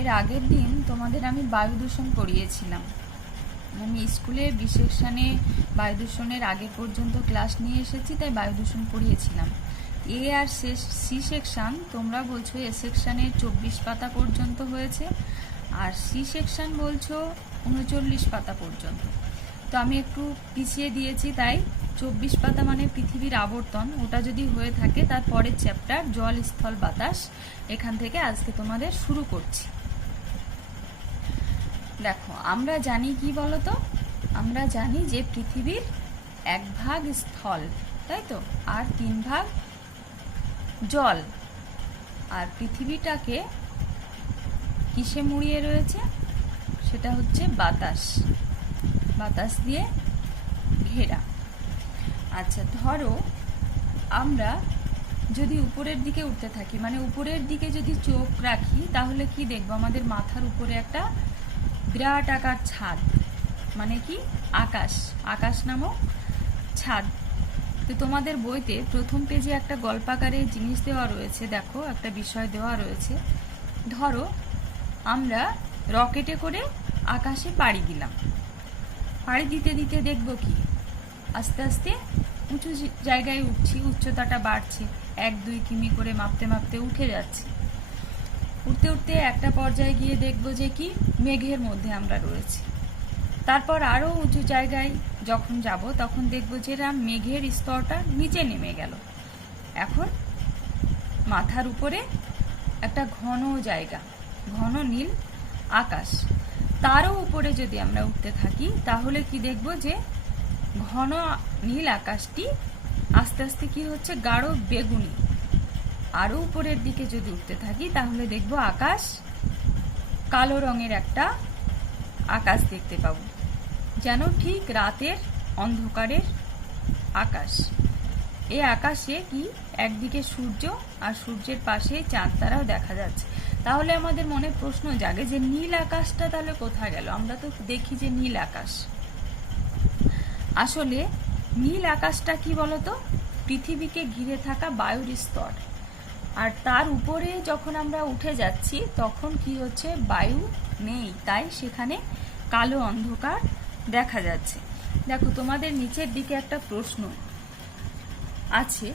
এর আগের দিন তোমাদের আমি বায়ু দূষণ পড়িয়েছিলাম। আমি স্কুলে বি সেকশানে বায়ু দূষণের আগে পর্যন্ত ক্লাস নিয়ে এসেছি, তাই বায়ু দূষণ পড়িয়েছিলাম। এ আর সি সেকশান তোমরা বলছো এ সেকশানে 24 পাতা পর্যন্ত হয়েছে, আর সি সেকশান বলছো 39 পাতা পর্যন্ত। তো আমি একটু পিছিয়ে দিয়েছি, তাই 24 পাতা মানে পৃথিবীর আবর্তন, ওটা যদি হয়ে থাকে তার পরের চ্যাপ্টার জল স্থল বাতাস, এখান থেকে আজকে তোমাদের শুরু করছি। দেখো, আমরা জানি কি বলতো, আমরা জানি যে পৃথিবীর 1 ভাগ স্থল, তাই তো, আর 3 ভাগ জল। আর পৃথিবীটাকে কিসে মুড়িয়ে রয়েছে? সেটা হচ্ছে বাতাস, বাতাস দিয়ে ঘেরা। আচ্ছা, ধরো আমরা যদি উপরের দিকে উঠতে থাকি, মানে উপরের দিকে যদি চোখ রাখি, তাহলে কি দেখবো? আমাদের মাথার উপরে একটা বিরাট আকার ছাদ, মানে কি আকাশ, আকাশ নামক ছাদ। তো তোমাদের বইতে প্রথম পেজে একটা গল্পাকারে জিনিস দেওয়া রয়েছে, দেখো একটা বিষয় দেওয়া রয়েছে। ধরো আমরা রকেটে করে আকাশে পাড়ি দিলাম, পাড়ি দিতে দিতে দেখবো কি আস্তে আস্তে উঁচু জায়গায় উঠছি, উচ্চতাটা বাড়ছে, 1-2 কিমি করে মাপতে মাপতে উঠে যাচ্ছে। উঠতে উঠতে একটা পর্যায়ে গিয়ে দেখবো যে কি মেঘের মধ্যে আমরা রয়েছি। তারপর আরও উঁচু জায়গায় যখন যাব তখন দেখবো যে মেঘের স্তরটা নিচে নেমে গেল। এখন মাথার উপরে একটা ঘন জায়গা, ঘন নীল আকাশ। তারও উপরে যদি আমরা উঠতে থাকি তাহলে কি দেখবো যে ঘন নীল আকাশটি আস্তে আস্তে কি হচ্ছে গাঢ় বেগুনি। আরও উপরের দিকে যদি উঠতে থাকি তাহলে দেখবো আকাশ কালো রঙের একটা আকাশ দেখতে পাবো, যেন ঠিক রাতের অন্ধকারের আকাশ। এই আকাশে কি একদিকে সূর্য আর সূর্যের পাশে চাঁদ তারাও দেখা যাচ্ছে। তাহলে আমাদের মনে প্রশ্ন জাগে যে নীল আকাশটা তাহলে কোথায় গেল? আমরা তো দেখি যে নীল আকাশ। আসলে নীল আকাশটা কি বলতো? পৃথিবীকে ঘিরে থাকা বায়ুর স্তর। আর তার উপরে যখন আমরা উঠে যাচ্ছি তখন কি হচ্ছে, বায়ু নেই, তাই সেখানে কালো অন্ধকার দেখা যাচ্ছে। দেখো, তোমাদের নিচের দিকে একটা প্রশ্ন আছে,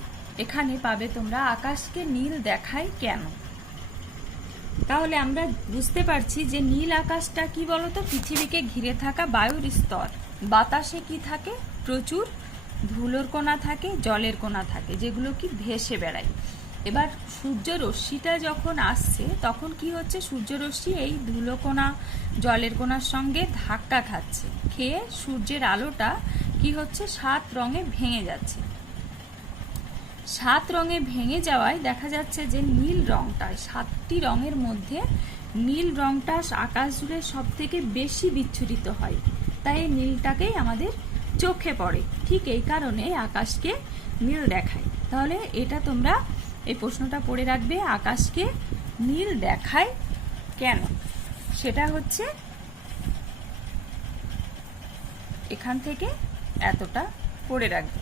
এখানে পাবে তোমরা আকাশকে নীল দেখায় কেন? তাহলে আমরা বুঝতে পারছি যে নীল আকাশটা কি বলতো? পৃথিবীকে ঘিরে থাকা বায়ুর স্তর। বাতাসে কি থাকে? প্রচুর ধুলোর কণা থাকে, জলের কণা থাকে, যেগুলো কি ভেসে বেড়ায়। এবার সূর্য রশ্মিটা যখন আসছে তখন কি হচ্ছে, সূর্য রশ্মি এই ধুলোকণা জলের কণার সঙ্গে ধাক্কা খাচ্ছে, খেয়ে সূর্যের আলোটা কি হচ্ছে 7 রঙে ভেঙে যাচ্ছে। 7 রঙে ভেঙে যাওয়ায় দেখা যাচ্ছে যে নীল রংটা, 7টি রঙের মধ্যে নীল রংটা আকাশ জুড়ে সব থেকে বেশি বিচ্ছুরিত হয়, তাই এই নীলটাকেই আমাদের চোখে পড়ে। ঠিক এই কারণে আকাশকে নীল দেখায়। তাহলে এটা তোমরা এই প্রশ্নটা পড়ে রাখবে, আকাশকে নীল দেখায় কেন? সেটা হচ্ছে এখান থেকে এতটা পড়ে রাখবে।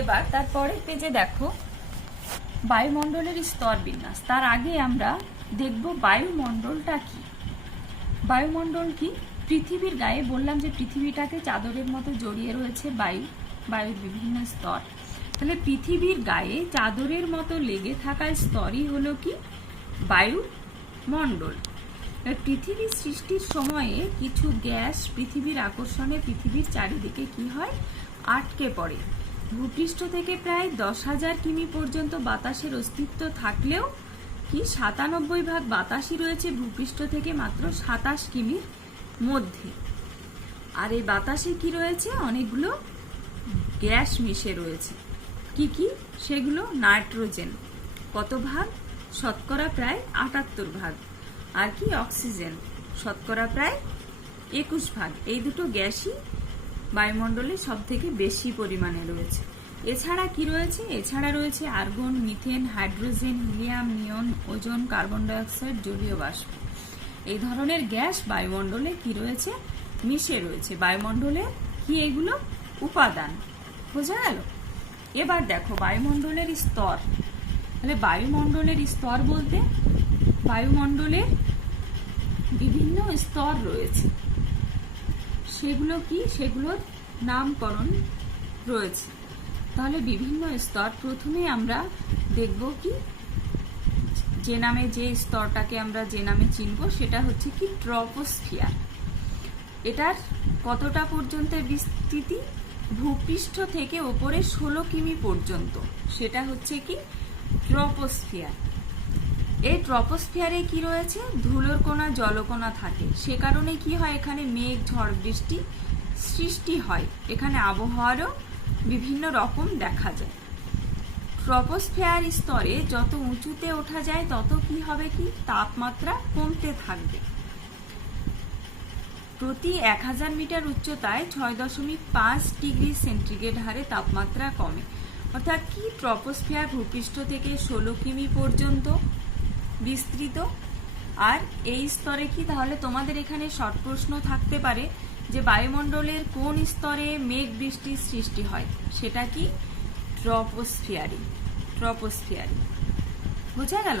এবার তারপরে পেজে দেখো বায়ুমণ্ডলের স্তর বিন্যাস। তার আগে আমরা দেখব বায়ুমণ্ডলটা কি। বায়ুমণ্ডল কি? পৃথিবীর গায়ে বললাম যে পৃথিবীটাকে চাদরের মতো জড়িয়ে রয়েছে বায়ু, বায়ুর বিভিন্ন স্তর। তাহলে পৃথিবীর গায়ে চাদরের মতো লেগে থাকা স্তরই হলো কি বায়ুমণ্ডল। পৃথিবীর সৃষ্টির সময়ে কিছু গ্যাস পৃথিবীর আকর্ষণে পৃথিবীর চারিদিকে কি হয়, আটকে পড়ে। ভূপৃষ্ঠ থেকে প্রায় 10,000 কিমি পর্যন্ত বাতাসের অস্তিত্ব থাকলেও কি 97 ভাগ বাতাসই রয়েছে ভূপৃষ্ঠ থেকে মাত্র 27 কিমির মধ্যে। আর এই বাতাসে কি রয়েছে, অনেকগুলো গ্যাস মিশে রয়েছে। কি কি সেগুলো? নাইট্রোজেন কত ভাগ? শতকরা প্রায় 78 ভাগ। আর কি অক্সিজেন শতকরা প্রায় 21 ভাগ। এই দুটো গ্যাসই বায়ুমণ্ডলে সব থেকে বেশি পরিমাণে রয়েছে। এছাড়া কি রয়েছে? এছাড়া রয়েছে আর্গন, মিথেন, হাইড্রোজেন, হিলিয়াম, নিয়ন, ওজোন, কার্বন ডাইঅক্সাইড, জলীয় বাষ্প। এই ধরনের গ্যাস বায়ুমণ্ডলে কি রয়েছে, মিশে রয়েছে। বায়ুমণ্ডলে কি এগুলো উপাদান, বোঝা গেল? এবার দেখো বায়ুমণ্ডলের স্তর। তাহলে বায়ুমণ্ডলের স্তর বলতে বায়ুমণ্ডলের বিভিন্ন স্তর রয়েছে, সেগুলো কি, সেগুলোর নামকরণ রয়েছে। তাহলে বিভিন্ন স্তর, প্রথমে আমরা দেখব কি, যে নামে, যে স্তরটাকে আমরা যে নামে চিনব সেটা হচ্ছে কি ট্রপোস্ফিয়ার। এটার কতটা পর্যন্ত বিস্তৃতি? ভূপৃষ্ঠ থেকে উপরে 16 কিমি পর্যন্ত, সেটা হচ্ছে কি ট্রপোস্ফিয়ার। এই ট্রপোস্ফিয়ারে কি রয়েছে? ধুলোর কণা, জলকণা থাকে। সে কারণে কি হয়, এখানে মেঘ, ঝড় বৃষ্টি সৃষ্টি হয়। এখানে আবহাওয়ারও বিভিন্ন রকম দেখা যায়। ট্রপোস্ফিয়ার স্তরে যত উঁচুতে ওঠা যায় তত কি হবে, কি তাপমাত্রা কমতে থাকবে। প্রতি 1000 মিটার উচ্চতায় 6.5 ডিগ্রি সেন্টিগ্রেড হারে তাপমাত্রা কমে। অর্থাৎ কি, ট্রপোস্ফিয়ার ভূপৃষ্ঠ থেকে 16 কিমি পর্যন্ত বিস্তৃত। আর এই স্তরে কি, তাহলে তোমাদের এখানে শর্ট প্রশ্ন থাকতে পারে যে বায়ুমণ্ডলের কোন স্তরে মেঘ বৃষ্টির সৃষ্টি হয়, সেটা কি ট্রপোস্ফিয়ারে। ট্রপোস্ফিয়ারে বোঝা গেল।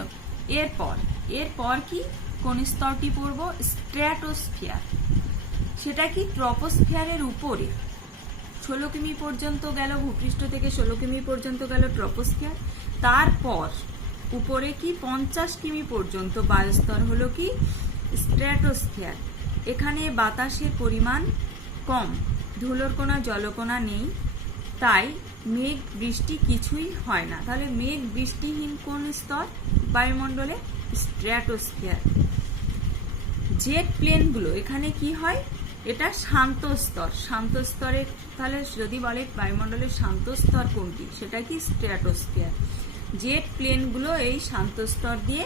এরপর কি, কোন স্তরটি পড়ব? স্ট্র্যাটোস্ফিয়ার। সেটা কি ট্রপোস্ফিয়ারের উপরে 16 কিমি পর্যন্ত গেল, ভূপৃষ্ঠ থেকে 16 কিমি পর্যন্ত গেল ট্রপোস্ফিয়ার। তারপর উপরে কি 50 কিমি পর্যন্ত বায়ুস্তর হলো কি স্ট্র্যাটোস্ফিয়ার। এখানে বাতাসের পরিমাণ কম, ধুলোর কণা, জলকণা নেই, তাই মেঘ বৃষ্টি কিছুই হয় না। তাহলে মেঘ বৃষ্টিহীন কোন স্তর বায়ুমণ্ডলে? স্ট্র্যাটোস্ফিয়ার। জেট প্লেনগুলো এখানে কি হয়? এটা শান্ত স্তর। শান্ত স্তরের, তাহলে যদি বলে বায়ুমণ্ডলের শান্ত স্তর কোনটি, সেটা কি স্ট্র্যাটোস্ফিয়ার। জেট প্লেনগুলো এই শান্ত স্তর দিয়ে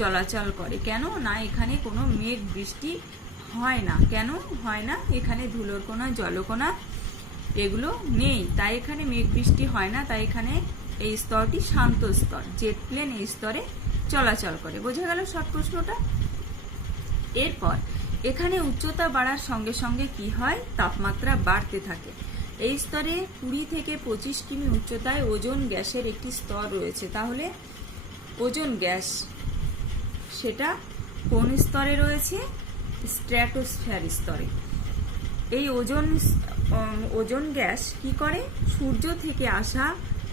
চলাচল করে। কেন না, এখানে কোনো মেঘ বৃষ্টি হয় না। কেন হয় না? এখানে ধুলোর কণা, জলকণা এগুলো নেই, তাই এখানে মেঘ বৃষ্টি হয় না। তাই এখানে এই স্তরটি শান্ত স্তর। জেট প্লেন এই স্তরে চলাচল করে। বোঝা গেল শর্ট প্রশ্নটা। এরপর এখানে উচ্চতা বাড়ার সঙ্গে সঙ্গে কি হয়? তাপমাত্রা বাড়তে থাকে। এই স্তরে 20 থেকে 25 কিমি উচ্চতায় ওজোন গ্যাসের একটি স্তর রয়েছে। তাহলে ওজোন গ্যাস সেটা কোন স্তরে রয়েছে? স্ট্র্যাটোস্ফিয়ার স্তরে। এই ওজোন গ্যাস কি করে? সূর্য থেকে আসা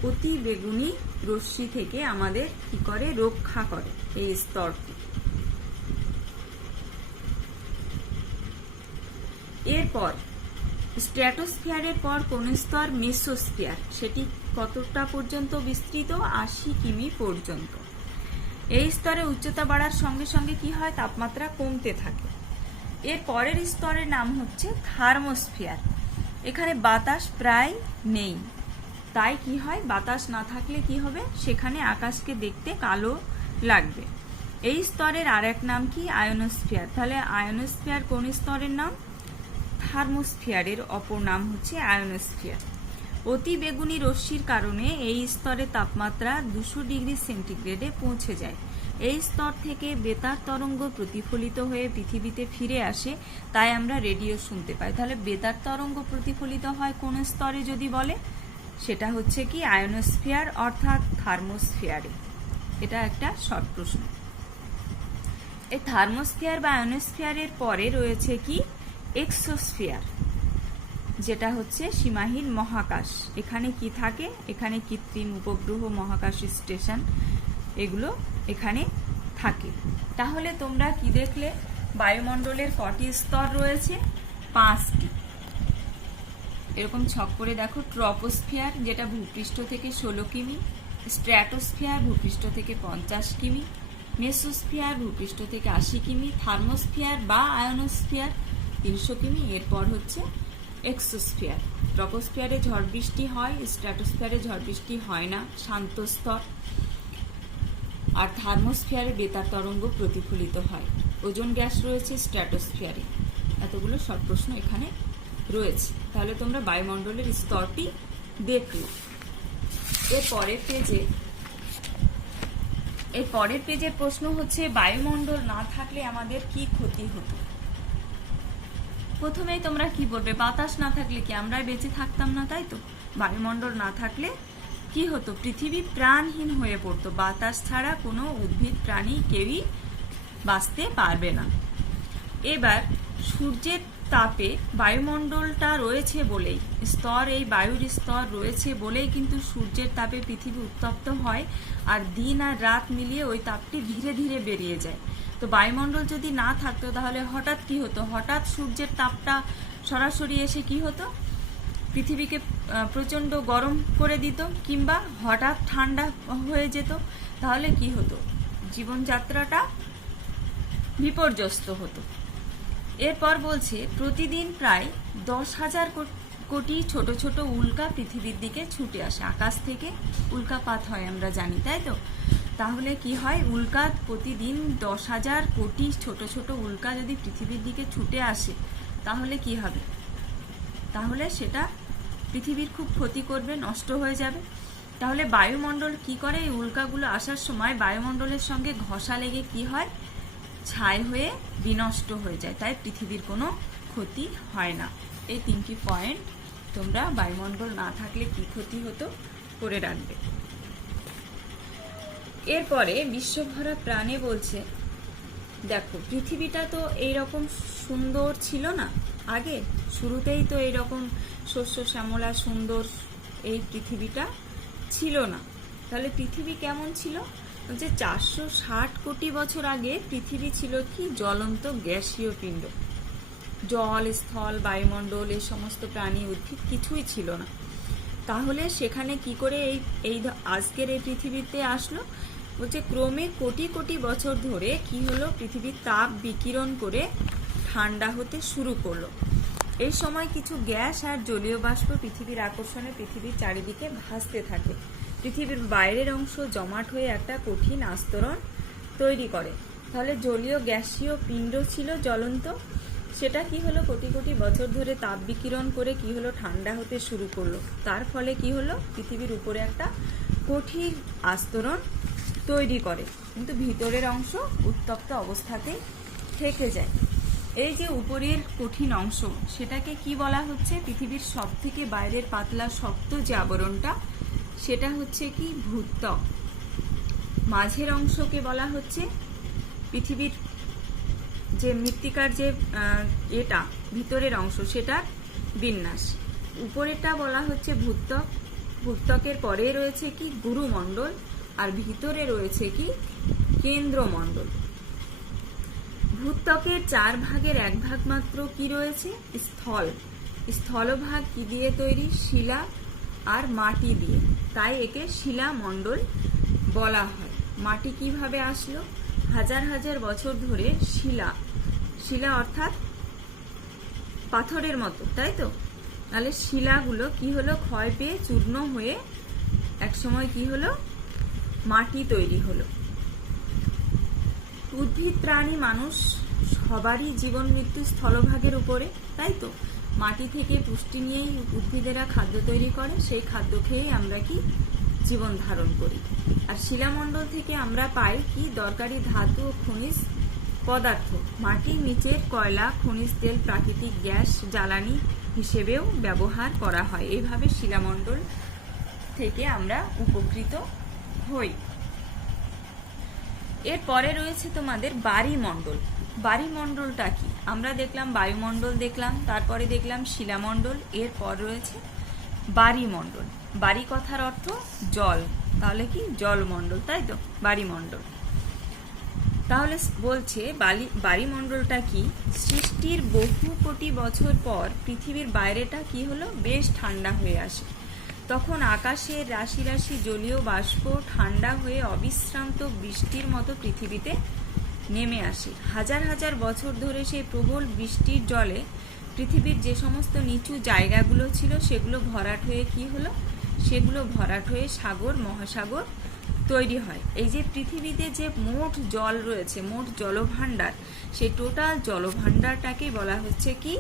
অতি বেগুনি রশ্মি থেকে আমাদের কি করে? রক্ষা করে এই স্তরটি। এরপর স্ট্র্যাটোস্ফিয়ারের পর কোন স্তর? মেসোস্ফিয়ার। সেটি কতটা পর্যন্ত বিস্তৃত? 80 কিমি পর্যন্ত। এই স্তরে উচ্চতা বাড়ার সঙ্গে সঙ্গে কি হয়? তাপমাত্রা কমতে থাকে। এর পরের স্তরের নাম হচ্ছে থার্মোস্ফিয়ার। এখানে বাতাস প্রায় নেই, তাই কি হয়? বাতাস না থাকলে কি হবে? সেখানে আকাশকে দেখতে কালো লাগবে। এই স্তরের আর এক নাম কি? আয়োনোস্ফিয়ার। তাহলে আয়োনোস্ফিয়ার কোন স্তরের নাম? থার্মোস্ফিয়ারের অপর নাম হচ্ছে আয়োনোস্ফিয়ার। অতি বেগুনি রশ্মির কারণে এই স্তরে তাপমাত্রা 200 ডিগ্রি সেন্টিগ্রেডে পৌঁছে যায়। এই স্তর থেকে বেতার তরঙ্গ প্রতিফলিত হয়ে পৃথিবীতে ফিরে আসে, তাই আমরা রেডিও শুনতে পাই। তাহলে বেতার তরঙ্গ প্রতিফলিত হয় কোন স্তরে যদি বলে? সেটা হচ্ছে কি আয়োনোস্ফিয়ার অর্থাৎ থার্মোস্ফিয়ারে। এটা একটা শর্ট প্রশ্ন। এই থার্মোস্ফিয়ার বা আয়োনোস্ফিয়ারের পরে রয়েছে কি এক্সোস্ফিয়ার, যেটা হচ্ছে সীমাহীন মহাকাশ। এখানে কি থাকে? এখানে কৃত্রিম উপগ্রহ, মহাকাশ স্টেশন এগুলো এখানে থাকে। তাহলে তোমরা কি দেখলে? বায়ুমণ্ডলের কটি স্তর রয়েছে? 5টি। এরকম ছক করে দেখো। ট্রপোস্ফিয়ার যেটা ভূপৃষ্ঠ থেকে 16 কিমি, স্ট্র্যাটোস্ফিয়ার ভূপৃষ্ঠ থেকে 50 কিমি, মেসোস্ফিয়ার ভূপৃষ্ঠ থেকে 80 কিমি, থার্মোস্ফিয়ার বা আয়োনোস্ফিয়ার 300 কিমি। এরপর হচ্ছে এক্সোস্ফিয়ার। ট্রপোস্ফিয়ারে ঝড় বৃষ্টি হয়, স্ট্র্যাটোস্ফিয়ারে ঝড় বৃষ্টি হয় না, শান্ত স্তর। আর থার্মোস্ফিয়ারে বেতার তরঙ্গ প্রতিফলিত হয়। ওজোন গ্যাস রয়েছে স্ট্র্যাটোস্ফিয়ারে। এতগুলো শর্ট প্রশ্ন এখানে রয়েছে। তাহলে তোমরা বায়ুমণ্ডলের স্তরটি দেখলে। এর পরের পেজের প্রশ্ন হচ্ছে বায়ুমণ্ডল না থাকলে আমাদের কি ক্ষতি হতো? প্রথমেই তোমরা কি বলবে? বাতাস না থাকলে কি আমরা বেঁচে থাকতাম না, তাই তো? বায়ুমণ্ডল না থাকলে কি হতো? পৃথিবী প্রাণহীন হয়ে পড়তো। বাতাস ছাড়া কোনো উদ্ভিদ প্রাণী কেউই বাঁচতে পারবে না। এবার সূর্যের তাপে বায়ুমণ্ডলটা রয়েছে বলেই এই বায়ুর স্তর রয়েছে বলেই কিন্তু সূর্যের তাপে পৃথিবী উত্তপ্ত হয়, আর দিন আর রাত মিলিয়ে ওই তাপটি ধীরে ধীরে বেরিয়ে যায়। তো বায়ুমণ্ডল যদি না থাকতো তাহলে হঠাৎ কি হতো, হঠাৎ সূর্যের তাপটা সরাসরি এসে কি হতো, পৃথিবীকে প্রচণ্ড গরম করে দিত, কিংবা হঠাৎ ঠান্ডা হয়ে যেত। তাহলে কি হতো, জীবনযাত্রাটা বিপর্যস্ত হতো। এরপর বলছে প্রতিদিন প্রায় 10,000 কোটি ছোট ছোট উল্কা পৃথিবীর দিকে ছুটে আসে। আকাশ থেকে উল্কাপাত হয় আমরা জানি, তাই তো? তাহলে কি হয়, উল্কা প্রতিদিন 10,000 কোটি ছোট ছোট উল্কা যদি পৃথিবীর দিকে ছুটে আসে তাহলে কি হবে, তাহলে সেটা পৃথিবীর খুব ক্ষতি করবে, নষ্ট হয়ে যাবে। তাহলে বায়ুমণ্ডল কি করে, এই উল্কাগুলো আসার সময় বায়ুমণ্ডলের সঙ্গে ঘষা লেগে কি হয়, ছাই হয়ে বিনষ্ট হয়ে যায়, তাই পৃথিবীর কোনো ক্ষতি হয় না। এই 3টি পয়েন্ট তোমরা বায়ুমণ্ডল না থাকলে কি ক্ষতি হতো করে রাখবে। এরপরে বিশ্বভরা প্রাণে বলছে, দেখো পৃথিবীটা তো এইরকম সুন্দর ছিল না আগে, শুরুতেই তো এইরকম শস্য শ্যামলা সুন্দর এই পৃথিবীটা ছিল না। তাহলে পৃথিবী কেমন ছিল, যে 460 কোটি বছর আগে পৃথিবী ছিল কি, জ্বলন্ত গ্যাসীয় পিণ্ড। জল, স্থল, বায়ুমণ্ডল, এই সমস্ত প্রাণী, উদ্ভিদ কিছুই ছিল না। তাহলে সেখানে কি করে এই আজকের এই পৃথিবীতে আসলো, বলছে ক্রমে কোটি কোটি বছর ধরে কি হলো, পৃথিবীর তাপ বিকিরণ করে ঠান্ডা হতে শুরু করলো। এই সময় কিছু গ্যাস আর জলীয় বাষ্প পৃথিবীর আকর্ষণে পৃথিবীর চারিদিকে ভাসতে থাকে। পৃথিবীর বাইরের অংশ জমাট হয়ে একটা কঠিন আস্তরণ তৈরি করে। তাহলে জলীয় গ্যাসীয় পিণ্ড ছিল জ্বলন্ত, সেটা কি হলো, কোটি কোটি বছর ধরে তাপ বিকিরণ করে কি হলো, ঠান্ডা হতে শুরু করলো। তার ফলে কি হলো, পৃথিবীর উপরে একটা কঠিন আস্তরণ তৈরি করে, কিন্তু ভিতরের অংশ উত্তপ্ত অবস্থাতেই থেকে যায়। এই যে উপরের কঠিন অংশ, সেটাকে কি বলা হচ্ছে, পৃথিবীর সব থেকে বাইরের পাতলা শক্ত যে আবরণটা, সেটা হচ্ছে কি ভূত্বক। মাঝের অংশকে বলা হচ্ছে পৃথিবীর যে মৃত্তিকার যে এটা ভিতরের অংশ, সেটা বিন্যাস। উপরেরটা বলা হচ্ছে ভূত্বক। ভূত্বকের পরে রয়েছে কি গুরুমণ্ডল, আর ভিতরে রয়েছে কি কেন্দ্রমণ্ডল। ভূত্বকের 4 ভাগের 1 ভাগ মাত্র কি রয়েছে, স্থল। স্থলভাগ কি দিয়ে তৈরি, শিলা আর মাটি দিয়ে, তাই একে শিলামণ্ডল বলা হয়। মাটি কিভাবে আসলো, হাজার হাজার বছর ধরে শিলা অর্থাৎ পাথরের মতো, তাই তো? তাহলে শিলাগুলো কি হলো, ক্ষয় পেয়ে চূর্ণ হয়ে একসময় কি হলো, মাটি তৈরি হলো। উদ্ভিদ, প্রাণী, মানুষ সবারই জীবন মৃত্যু স্থলভাগের উপরে, তাই তো? মাটি থেকে পুষ্টি নিয়েই উদ্ভিদেরা খাদ্য তৈরি করে, সেই খাদ্য খেয়েই আমরা কি জীবন ধারণ করি। আর শিলামণ্ডল থেকে আমরা পাই কি দরকারি ধাতু ও খনিজ পদার্থ। মাটির নিচের কয়লা, খনিজ তেল, প্রাকৃতিক গ্যাস জ্বালানি হিসেবেও ব্যবহার করা হয়। এইভাবে শিলামণ্ডল থেকে আমরা উপকৃত হই। এরপরে রয়েছে তোমাদের বায়ুমণ্ডল। বায়ুমণ্ডলটা কি, আমরা দেখলাম বায়ুমণ্ডল দেখলাম, তারপরে দেখলাম শিলামণ্ডল, এরপর রয়েছে বায়ুমণ্ডল। বায়ু কথার অর্থ জল, তাহলে কি জলমণ্ডল, তাই তো বায়ুমণ্ডল। তাহলে বলছে বায়ুমণ্ডলটা কি, সৃষ্টির বহু কোটি বছর পর পৃথিবীর বাইরেটা কি হলো, বেশ ঠান্ডা হয়ে আসে। তখন আকাশের রাশি রাশি জলীয় বাষ্প ঠান্ডা হয়ে অবিশ্রান্ত বৃষ্টির মতো পৃথিবীতে নেমে আসে। হাজার হাজার বছর ধরে সেই প্রবল বৃষ্টির জলে পৃথিবীর যে সমস্ত নিচু জায়গাগুলো ছিল সেগুলো ভরাট হয়ে কি হলো, সেগুলো ভরাট হয়ে সাগর, মহাসাগর তৈরি হয়। এই যে পৃথিবীতে যে মোট জল রয়েছে, মোট জলভাণ্ডার, সেই টোটাল জলভাণ্ডারটাকে বলা হচ্ছে কি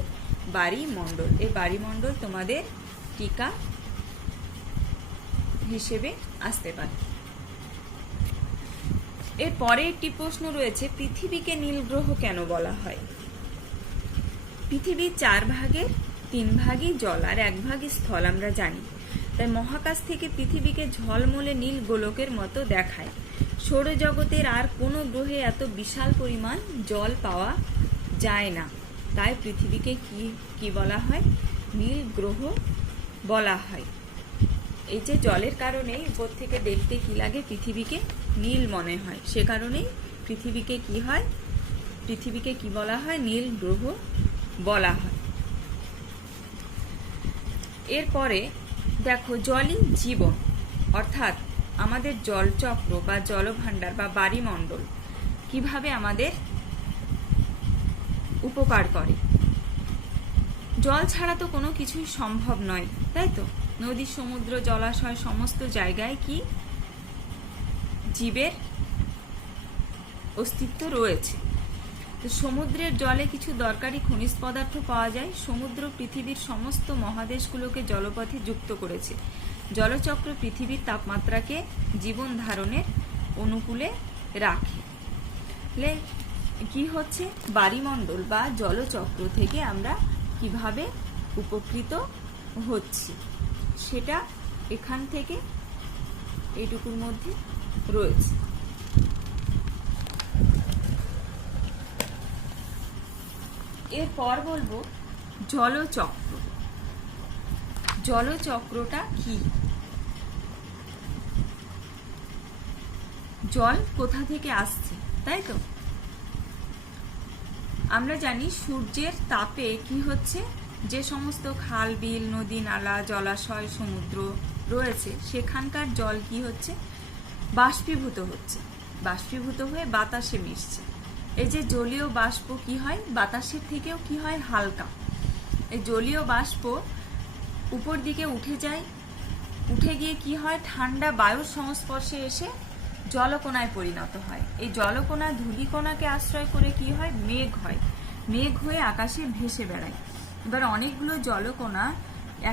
বায়ুমণ্ডল। এই বায়ুমণ্ডল তোমাদের টিকা হিসেবে আসতে পারে। এরপরে একটি প্রশ্ন রয়েছে, পৃথিবীকে নীল গ্রহ কেন বলা হয়? পৃথিবীর 4 ভাগের 3 ভাগই জল আর 1 ভাগ স্থল আমরা জানি। তাই মহাকাশ থেকে পৃথিবীকে ঝলমলে নীল গোলকের মতো দেখায়। সৌরজগতের আর কোনো গ্রহে এত বিশাল পরিমাণ জল পাওয়া যায় না, তাই পৃথিবীকে কি বলা হয়? নীল গ্রহ বলা হয়। এই যে জলের কারণেই উপর থেকে দেখতে কি লাগে, পৃথিবীকে নীল মনে হয়, সে কারণেই পৃথিবীকে কি হয়? পৃথিবীকে কি বলা হয়? নীল গ্রহ বলা হয়। এরপরে দেখো, জলই জীবন, অর্থাৎ আমাদের জলচক্র বা জলভাণ্ডার বা বায়ুমণ্ডল কিভাবে আমাদের উপকার করে। জল ছাড়া তো কোনো কিছুই সম্ভব নয়, তাই তো? নদী, সমুদ্র, জলাশয় সমস্ত জায়গায় কি জীবের অস্তিত্ব রয়েছে। তো সমুদ্রের জলে কিছু দরকারি খনিজ পদার্থ পাওয়া যায়। সমুদ্র পৃথিবীর সমস্ত মহাদেশগুলোকে জলপথে যুক্ত করেছে। জলচক্র পৃথিবীর তাপমাত্রাকে জীবন ধারণের অনুকূলে রাখে। কি হচ্ছে? বায়ুমণ্ডল বা জলচক্র থেকে আমরা কিভাবে উপকৃত হচ্ছি সেটা এখান থেকে এইটুকুর মধ্যে রয়েছে। এরপর বলবো জলচক্র। জলচক্রটা কি? জল কোথা থেকে আসছে, তাই তো? আমরা জানি সূর্যের তাপে কি হচ্ছে, যে সমস্ত খাল, বিল, নদী, নালা, জলাশয়, সমুদ্র রয়েছে সেখানকার জল কি হচ্ছে? বাষ্পীভূত হচ্ছে। বাষ্পীভূত হয়ে বাতাসে মিশছে। এই যে জলীয় বাষ্প কি হয়? বাতাসের থেকেও কি হয়? হালকা। এই জলীয় বাষ্প উপর দিকে উঠে যায়, উঠে গিয়ে কি হয়? ঠান্ডা বায়ুর সংস্পর্শে এসে জলকণায় পরিণত হয়। এই জলকণা ধূলিকণাকে আশ্রয় করে কি হয়? মেঘ হয়। মেঘ হয়ে আকাশে ভেসে বেড়ায়। এবার অনেকগুলো জলকণা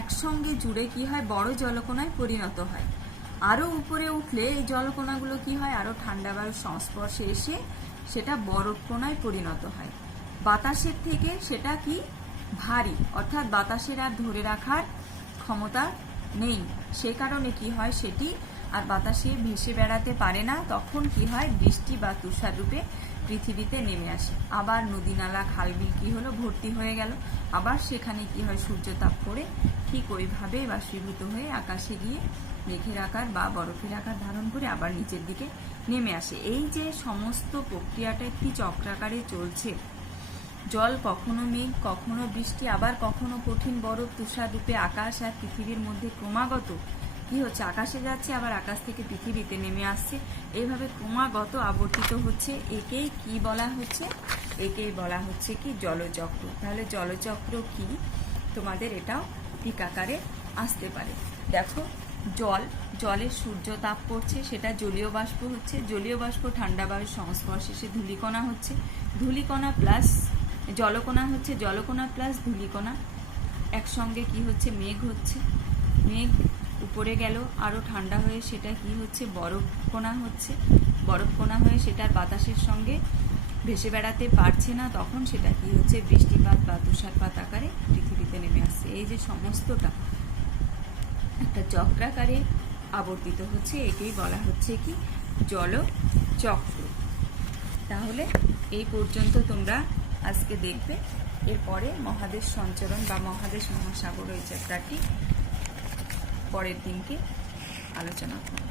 একসঙ্গে জুড়ে কি হয়? বড় জলকণায় পরিণত হয়। আরো উপরে উঠলে এই জলকণাগুলো কি হয়? আরো ঠান্ডা বায়ুর সংস্পর্শে এসে সেটা বরফ কণায় পরিণত হয়। বাতাসের থেকে সেটা কি? ভারী, অর্থাৎ বাতাসের আর ধরে রাখার ক্ষমতা নেই। সে কারণে কি হয়? সেটি আর বাতাসে ভেসে বেড়াতে পারে না। তখন কি হয়? বৃষ্টি বা তুষার রূপে পৃথিবীতে নেমে আসে। আবার নদী, নালা, খালবিল কি হলো? ভর্তি হয়ে গেল। আবার সেখানে কি হয়? সূর্যতাপ পড়ে ঠিক ওইভাবে বাষ্পীভূত হয়ে আকাশে গিয়ে মেঘের আকার বা বরফের আকার ধারণ করে আবার নিচের দিকে নেমে আসে। এই যে সমস্ত প্রক্রিয়াটা একটি চক্রাকারে চলছে। জল কখনো মেঘ, কখনো বৃষ্টি, আবার কখনো কঠিন বরফ তুষার রূপে আকাশ আর পৃথিবীর মধ্যে ক্রমাগত কি হচ্ছে? আকাশে যাচ্ছে, আবার আকাশ থেকে পৃথিবীতে নেমে আসছে। এইভাবে ক্রমাগত আবর্তিত হচ্ছে। একেই কি বলা হচ্ছে? একেই বলা হচ্ছে কি? জলচক্র। তাহলে জলচক্র কি? তোমাদের এটাও ঠিক আকারে আসতে পারে। দেখো, জলে সূর্য তাপ পড়ছে, সেটা জলীয় বাষ্প হচ্ছে। জলীয় বাষ্প ঠান্ডা বায়ুর সংস্পর্শে এসে ধূলিকণা হচ্ছে। ধূলিকণা প্লাস জলকণা হচ্ছে। জলকণা প্লাস ধূলিকণা একসঙ্গে কি হচ্ছে? মেঘ হচ্ছে। মেঘ উপরে গেল, আরো ঠান্ডা হয়ে সেটা কি হচ্ছে? বরফ কণা হচ্ছে। বরফ কণা হয়ে সেটার বাতাসের সঙ্গে ভেসে বেড়াতে পারছে না, তখন সেটা কি হচ্ছে? বৃষ্টিপাত বা তুষারপাত আকারে পৃথিবীতে নেমে আসছে। এই যে সমস্তটা একটা চক্রাকারে আবর্তিত হচ্ছে, একেই বলা হচ্ছে কি? জলচক্র। তাহলে এই পর্যন্ত তোমরা আজকে দেখবে। এরপরে মহাদেশ সঞ্চরণ বা মহাদেশ মহাসাগর এই চ্যাপ্টারটি পরের দিনকে আলোচনা করব।